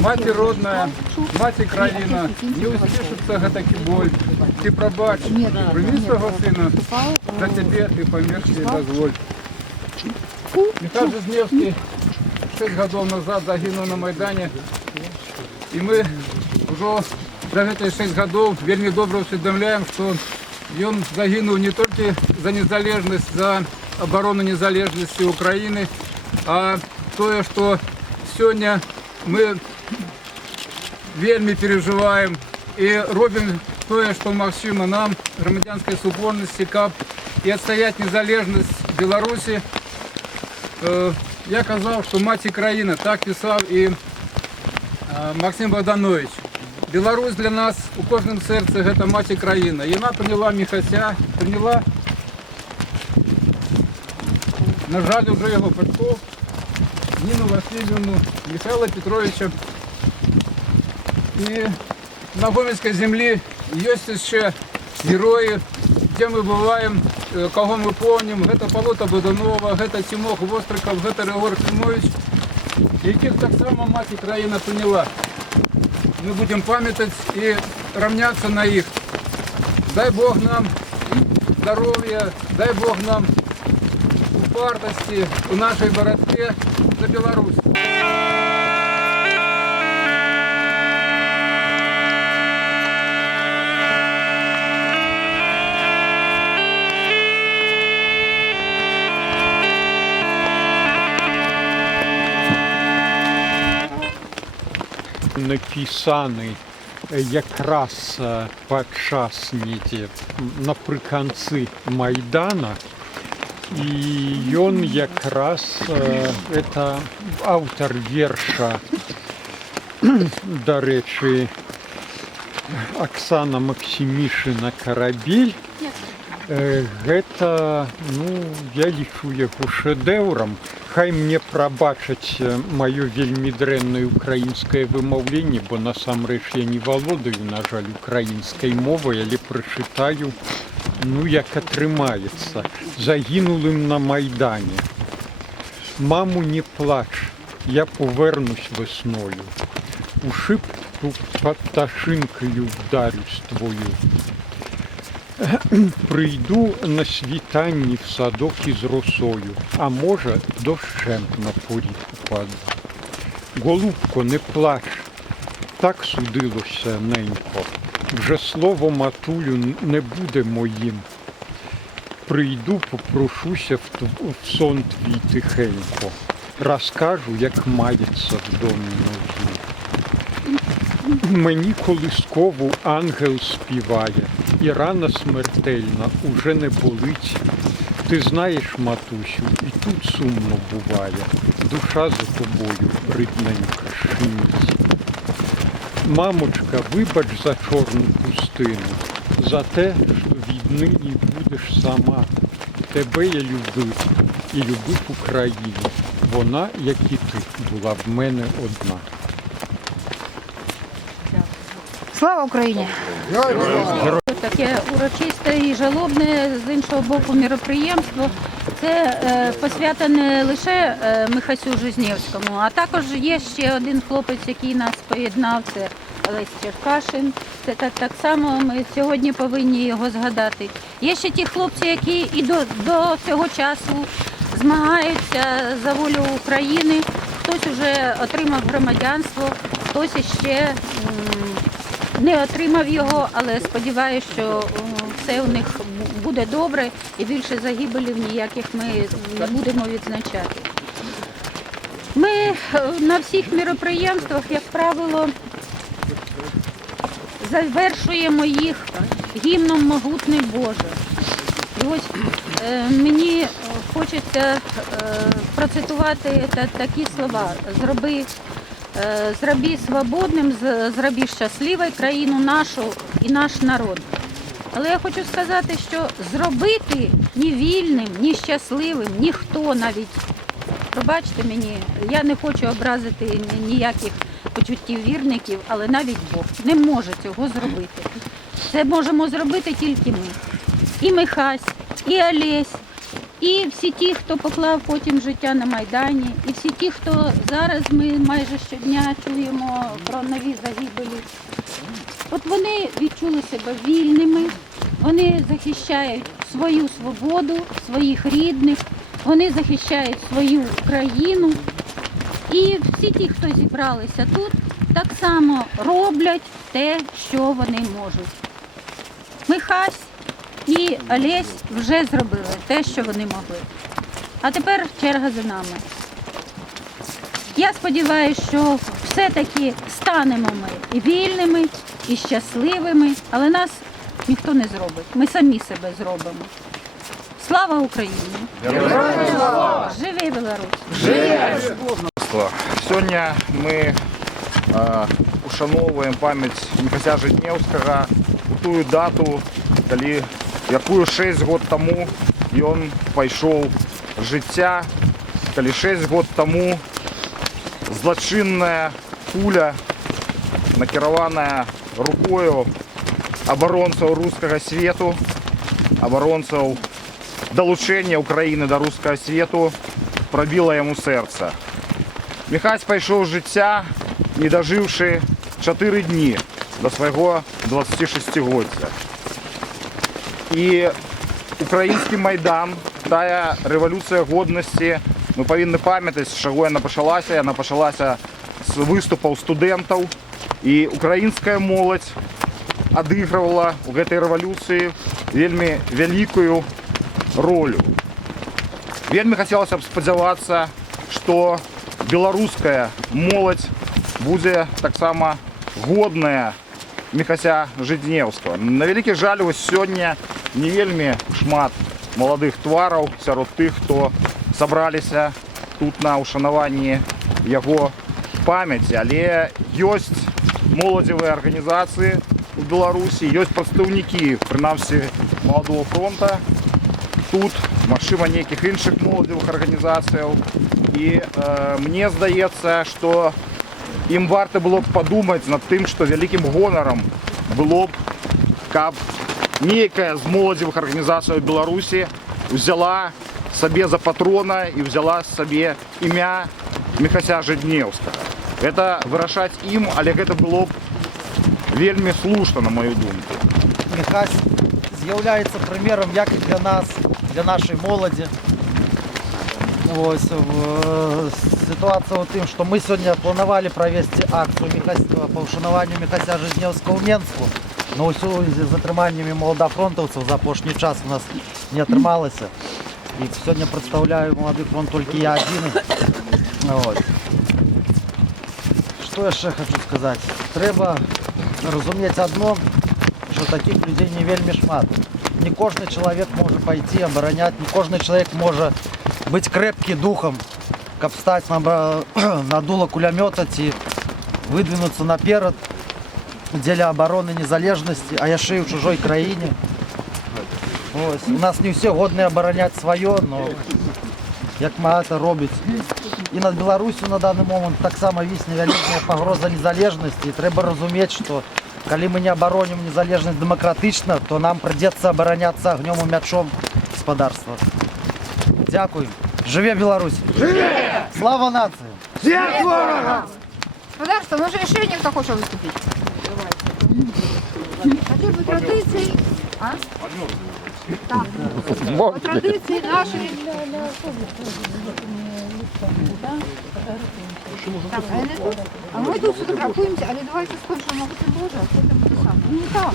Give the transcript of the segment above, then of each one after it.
Мать родная, мать країна, не услышится гэтакі боль. Ты пробач, прими свого сина, за тебе ты померший дозволь. Михаил Жизневский 6 годов назад загинув на Майдані. І ми вже за ці 6 годів вельми добре усвідомляємо, що він загинув не тільки за незалежність, за оборону незалежності України, а то, що сьогодні ми вельми переживаємо і робимо те, що максимум нам, громадянській супольності, каб і відстояти незалежність Білорусі. Я казав, що мать і країна, так писав і Максим Богданович. Білорусь для нас у кожному серці – це мать і країна. І вона прийняла Михася, прийняла, на жаль, вже його батьків, Ніну Васильівну, Михайла Петровича. І на Гомельській землі є ще герої, де ми буваємо, кого ми пам'ятаємо. Це Полота Богданова, це Тимох Востриков, це Григор Климович, яких так само мать і країна прийняла. Ми будемо пам'ятати і рівнятися на їх. Дай Бог нам здоров'я, дай Бог нам упартості у нашій боротьбі за Білорусь. Написаний якраз падчас недзе напрыканцы Майдана, і ён якраз это аўтар верша, дарэчы, Аксана Максімішына «Карабель». Гэта, я лічу яго шэдэўрам. Хай мне прабачаць маё вельмі дрэннае украінскае вымаўленне, бо насамрэч я не валодаю, на жаль, украінскай мовай, але прачытаю, як атрымаецца. Загінулым на Майдане. Маму, не плач, я повернусь весною. У шибку под пташинкою вдарюсь твою. Прийду на світанні в садок із росою, а може дощем на поріг упаду. Голубко, не плач, так судилося ненько, вже слово матулю не буде моїм. Прийду, попрошуся в сон твій тихенько, розкажу, як мається в домі нові. Мені колискову ангел співає, і рана смертельна уже не болить. Ти знаєш, матусю, і тут сумно буває, душа за тобою рідненька шинить. Мамочка, вибач за чорну пустину, за те, що віднині будеш сама. Тебе я любив і любив Україну. Вона, як і ти, була в мене одна. Слава Україні! Таке урочисте і жалобне, з іншого боку, міроприємство. Це посвята не лише Михасю Жизневському, а також є ще один хлопець, який нас поєднав, це Олесь Черкашин. Це так само ми сьогодні повинні його згадати. Є ще ті хлопці, які і до цього часу змагаються за волю України. Хтось вже отримав громадянство, хтось іще не отримав його, але сподіваюся, що все у них буде добре і більше загибелів ніяких ми не будемо відзначати. Ми на всіх міроприємствах, як правило, завершуємо їх гімном «Могутний Боже». І ось мені хочеться процитувати такі слова: «Зроби свободним, зроби щасливою країну нашу і наш народ». Але я хочу сказати, що зробити ні вільним, ні щасливим ніхто навіть, пробачте мені, я не хочу образити ніяких почуттів вірників, але навіть Бог не може цього зробити. Це можемо зробити тільки ми. І Михась, і Олесь, І всі ті, хто поклав потім життя на Майдані, і всі ті, хто зараз ми майже щодня чуємо про нові загибелі. От вони відчули себе вільними, вони захищають свою свободу, своїх рідних, вони захищають свою країну. І всі ті, хто зібралися тут, так само роблять те, що вони можуть. Михась і Олесь вже зробили те, що вони могли. А тепер черга за нами. Я сподіваюся, що все-таки станемо ми і вільними, і щасливими, але нас ніхто не зробить. Ми самі себе зробимо. Слава Україні! Живи Білорусь! Сёння мы ушановуем памяць Міхася Жытнеўскага у тую дату, калі якую 6 год таму ён пайшоў з жыцця, калі 6 год таму злачынная куля, накіраваная рукою абаронцаў рускага свету, абаронцаў далучэння Украіны да рускага свету, прабіла яму сэрца. Міхась пайшоў з жыцця, не дажыўшы 4 дні да свайго 26-годдзя. І украінскі майдан, тая рэвалюцыя годнасці, мы павінны памятаць, з чаго яна пачалася. Яна пачалася з выступаў студэнтаў, і украінская моладзь адыгрывала ў гэтай рэвалюцыі вельмі вялікую ролю. Вельмі хацелася б спадзявацца, што беларуская моладзь будзе таксама годная Міхася Жытнеўскага. На вялікі жаль, вось сёння не вельмі шмат маладых твараў сярод тых, хто сабраліся тут на ушанаванні яго памяці, але ёсць моладзевыя арганізацыі у Беларусі, ёсць прадстаўнікі, прынамсі, Маладога фронта, тут, магчыма, нейкіх іншых моладзевых арганізацыяў. І мне здаецца, што ім варта было б падумаць над тым, што вялікім гонарам было б, каб нейкая з моладзевых арганізацый у Беларусі взяла сабе за патрона і взяла сабе імя Міхася Жытнеўскага. Гэта вырашаць ім, але гэта было б вельмі слушна, на мою думку. Міхась з'яўляецца прымерам як і для нас, для нашай моладзі. Ось, ситуація ў тым, што мы сёння планавалі правесці акцыю па ўшанаванню Міхася Жытнеўскага ў Менску, но ў сувязі з затрыманнямі маладафронтаўцаў за апошні час у нас не атрымалася. І сёння прадстаўляю Малады фронт толькі я адзін. Што яшчэ хочу сказаць? Трэба разумець адно, што такіх людзей не вельмі шмат. Не кожны чалавек можа пайти абараняць, не кожны чалавек можа быць крэпкі духам, каб стаць на дуло кулямёта ці выдвинуцца наперад дзеля абароны незалежнасці, а яшчэ і ў чужой краіне. Ось. У нас не ўсе годныя абараняць сваё, но як гэта робіць. І над Беларусю на даны момант таксама вісне вялікая пагроза незалежнасці. І трэба разумець, што калі мы не абаронім незалежнасць дэмакратычна, то нам прыйдзецца абараняцца агнём і мячом гаспадарства. Дякую. Жыве Беларусь! Жыве! Слава нацыі! Смерть ворога! Господарство, может, еще кто хочет выступить? Какие бы традиции? А? Так. По традиции нашей... Так, а мы тут фотографуємося, але давайте скоріше, мабуть, не може, а потім те саме. Ну так,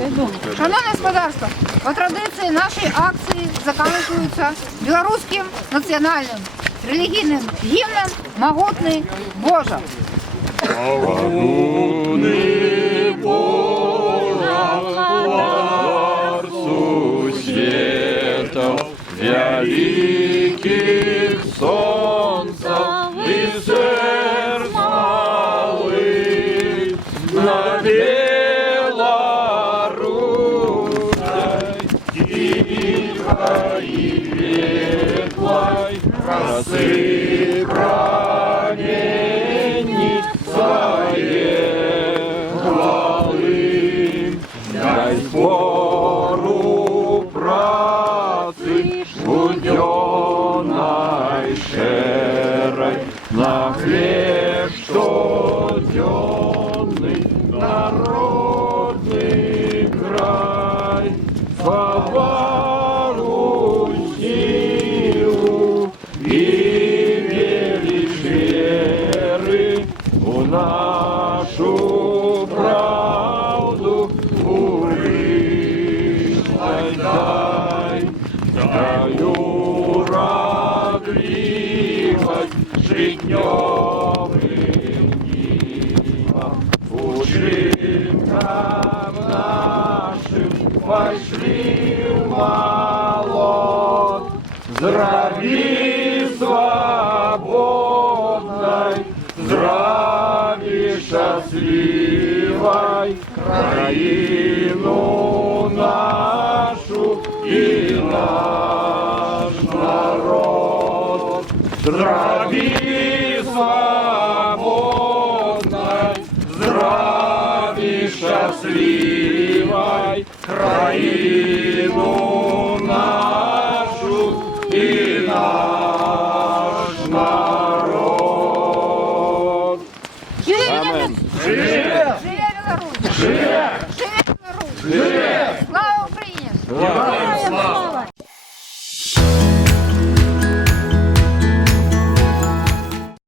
я думаю. Шановне господарство, по традиції нашої акції закінчується білоруським національним релігійним гімном «Могутний Божа». Могутний Божа, Творцу світов, великих сонцев и сердц малых, на Белорусской тихой и ветлой росы промени своей хвалы, дай спору працы будем. хлеб щоденный, народный край, слава силу и величь веры у нашу правду урыжай дай, даю радливость жить днем и днем, учинкам нашим пошли в молот, здрави свободной, здрави счастливой, краину нашу и наш народ. Здрави свободной, здрави счастливой, краину нашу и наш народ. Юрій Віталійович, живе Білорусь! Живе Білорусь! Слава Україні!